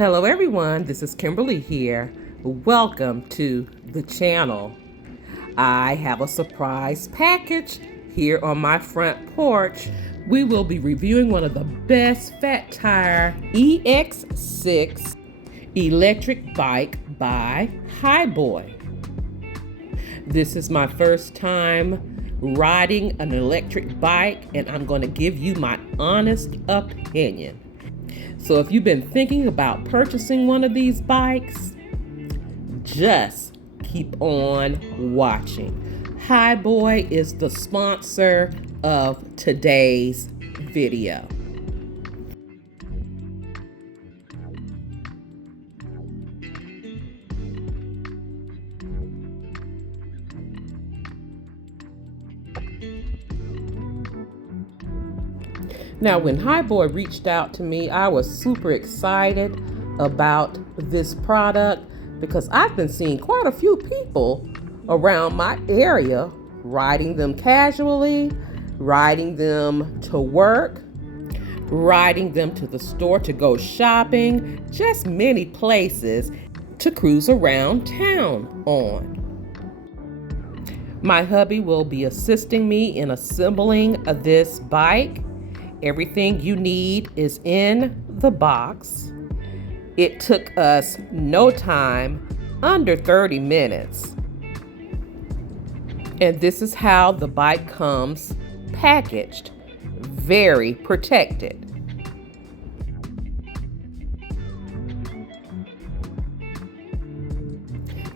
Hello everyone, this is Kimberly here. Welcome to the channel. I have a surprise package here on my front porch. We will be reviewing one of the best fat tire EX6 electric bike by Hiboy. This is my first time riding an electric bike, and I'm going to give you my honest opinion. So if you've been thinking about purchasing one of these bikes, just keep on watching. Hiboy is the sponsor of today's video. Now, when Hiboy reached out to me, I was super excited about this product because I've been seeing quite a few people around my area riding them casually, riding them to work, riding them to the store to go shopping, just many places to cruise around town on. My hubby will be assisting me in assembling this bike. Everything you need is in the box. It took us no time, under 30 minutes. And this is how the bike comes packaged, very protected.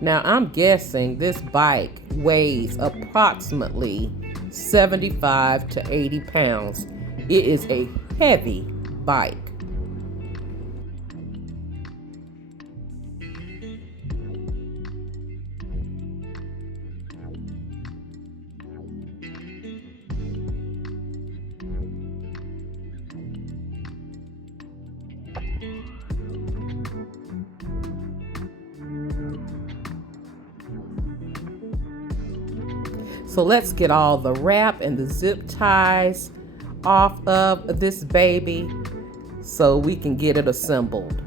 Now I'm guessing this bike weighs approximately 75 to 80 pounds. It is a heavy bike. So let's get all the wrap and the zip ties off of this baby so we can get it assembled.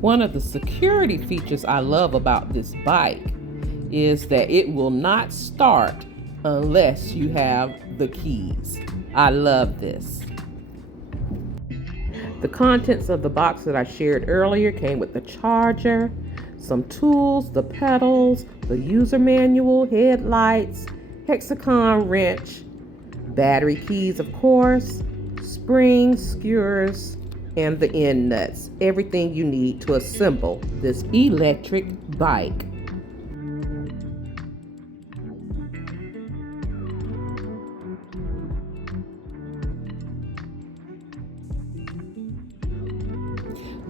One of the security features I love about this bike is that it will not start unless you have the keys. I love this. The contents of the box that I shared earlier came with the charger, some tools, the pedals, the user manual, headlights, hexagon wrench, battery keys of course, springs, skewers, and the end nuts. Everything you need to assemble this electric bike.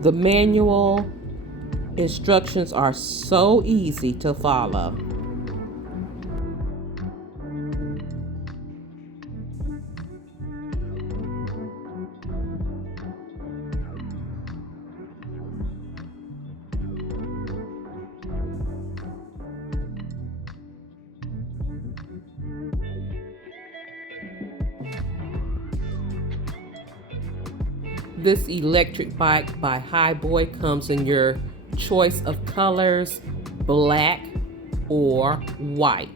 The manual instructions are so easy to follow. This electric bike by Hiboy comes in your choice of colors, black or white.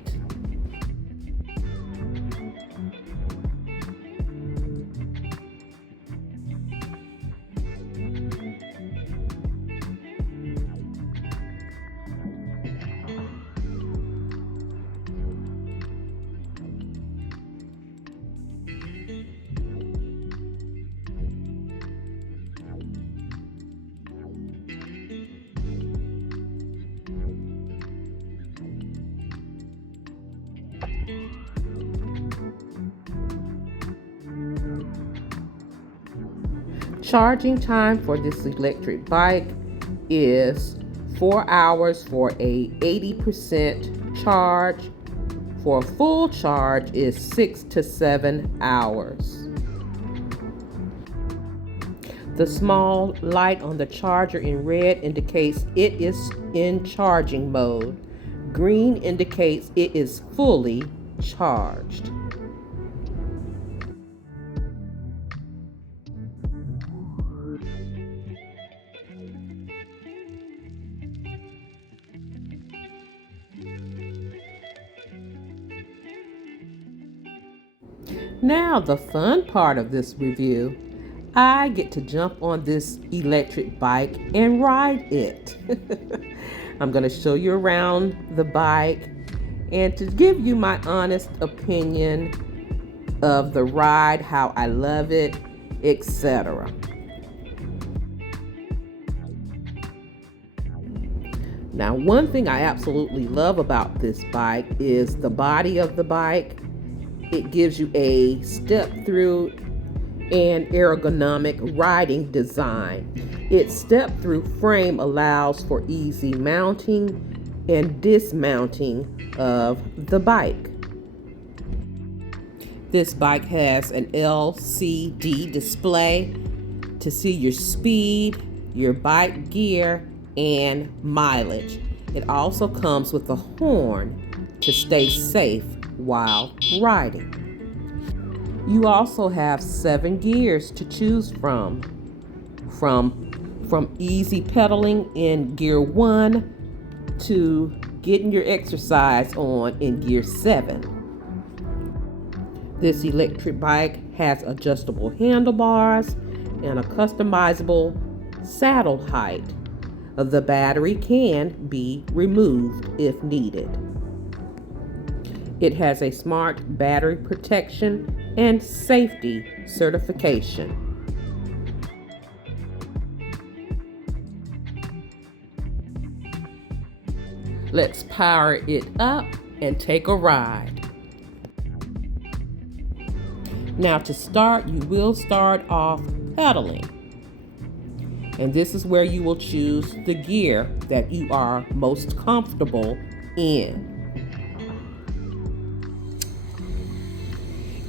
Charging time for this electric bike is 4 hours for a 80% charge. For a full charge is 6 to 7 hours. The small light on the charger in red indicates it is in charging mode. Green indicates it is fully charged. Now the fun part of this review. I get to jump on this electric bike and ride it. I'm going to show you around the bike and to give you my honest opinion of the ride, how I love it, etc. Now, one thing I absolutely love about this bike is the body of the bike. It gives you a step-through and ergonomic riding design. Its step-through frame allows for easy mounting and dismounting of the bike. This bike has an LCD display to see your speed, your bike gear, and mileage. It also comes with a horn to stay safe while riding. You also have 7 gears to choose from easy pedaling in gear 1 to getting your exercise on in gear 7. This electric bike has adjustable handlebars and a customizable saddle height. The battery can be removed if needed. It has a smart battery protection and safety certification. Let's power it up and take a ride. Now to start, you will start off pedaling. And this is where you will choose the gear that you are most comfortable in.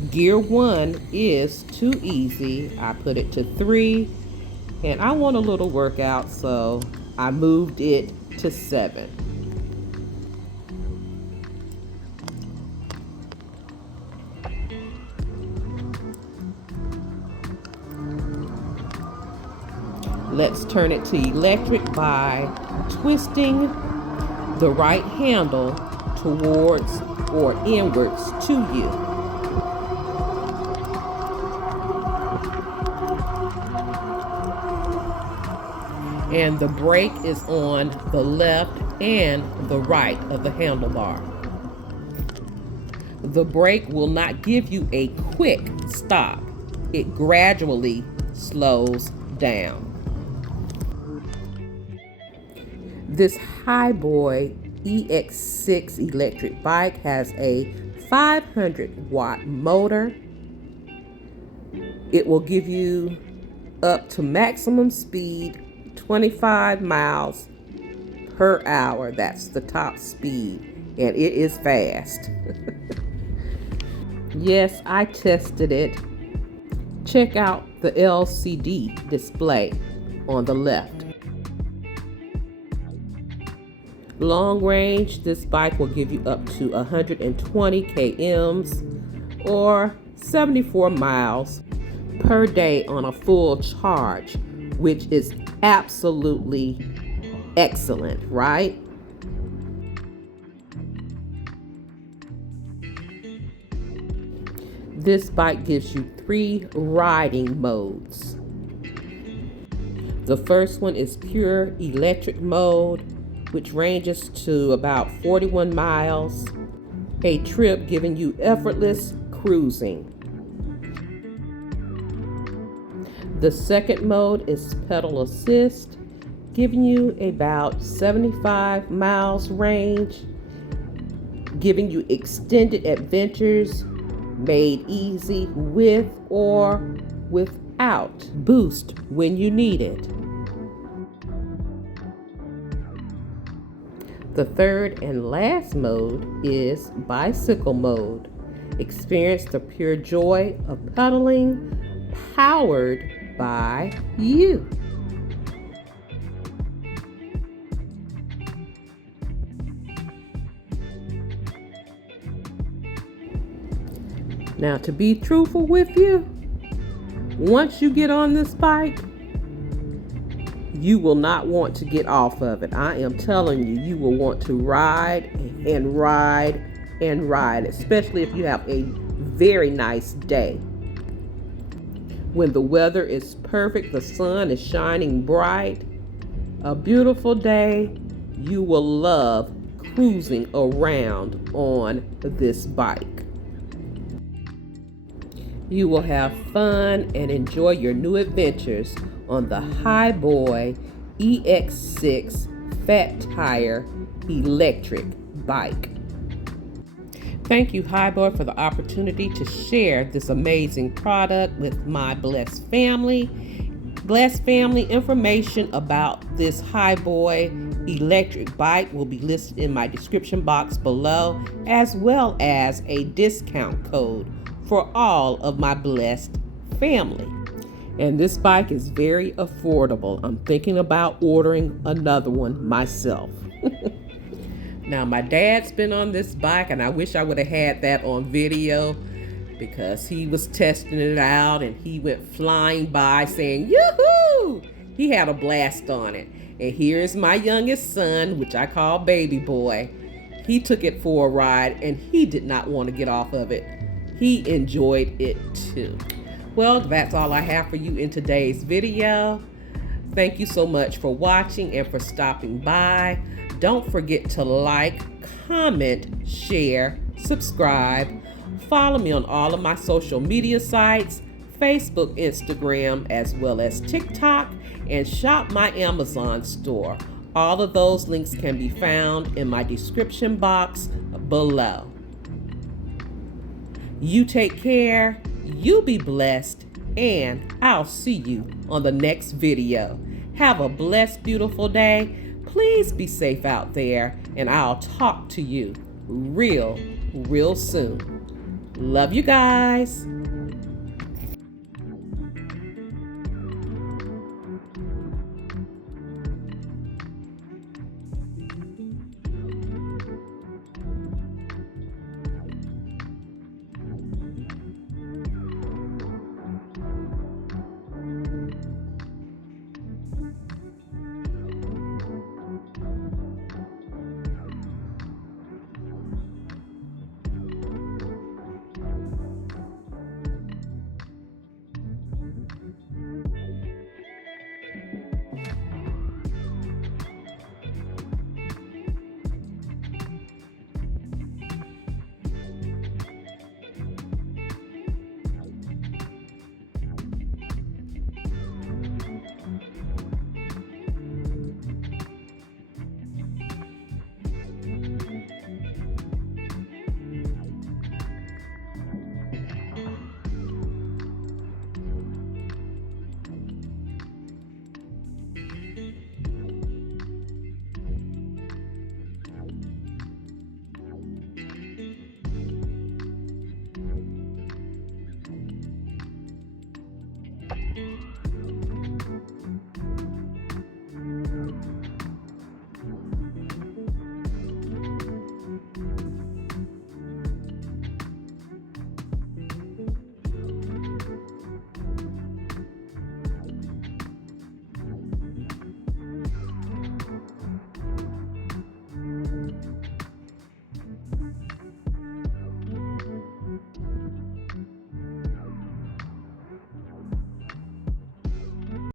Gear 1 is too easy. I put it to 3, and I want a little workout, so I moved it to 7. Let's turn it to electric by twisting the right handle towards or inwards to you. And the brake is on the left and the right of the handlebar. The brake will not give you a quick stop. It gradually slows down. This Hiboy EX6 electric bike has a 500-watt motor. It will give you up to maximum speed 25 miles per hour. That's the top speed, and it is fast. Yes, I tested it. Check out the LCD display on the left. Long range, this bike will give you up to 120 kms or 74 miles per day on a full charge, which is absolutely excellent, right? This bike gives you 3 riding modes. The first one is pure electric mode, which ranges to about 41 miles a trip, giving you effortless cruising. The second mode is pedal assist, giving you about 75 miles range, giving you extended adventures made easy with or without out. Boost when you need it. The third and last mode is bicycle mode. Experience the pure joy of pedaling, powered by you. Now, to be truthful with you, once you get on this bike, you will not want to get off of it. I am telling you, you will want to ride and ride and ride, especially if you have a very nice day. When the weather is perfect, the sun is shining bright, a beautiful day, you will love cruising around on this bike. You will have fun and enjoy your new adventures on the Hiboy EX6 Fat Tire electric bike. Thank you, Hiboy, for the opportunity to share this amazing product with my blessed family. Blessed family, information about this Hiboy electric bike will be listed in my description box below, as well as a discount code for all of my blessed family. And this bike is very affordable. I'm thinking about ordering another one myself. Now, my dad's been on this bike, and I wish I would have had that on video, because he was testing it out and he went flying by saying, "Yoo-hoo!" He had a blast on it. And here's my youngest son, which I call baby boy. He took it for a ride and he did not want to get off of it. He enjoyed it too. Well, that's all I have for you in today's video. Thank you so much for watching and for stopping by. Don't forget to like, comment, share, subscribe. Follow me on all of my social media sites, Facebook, Instagram, as well as TikTok, and shop my Amazon store. All of those links can be found in my description box below. You take care, you be blessed, and I'll see you on the next video. Have a blessed, beautiful day. Please be safe out there, and I'll talk to you real soon. Love you guys.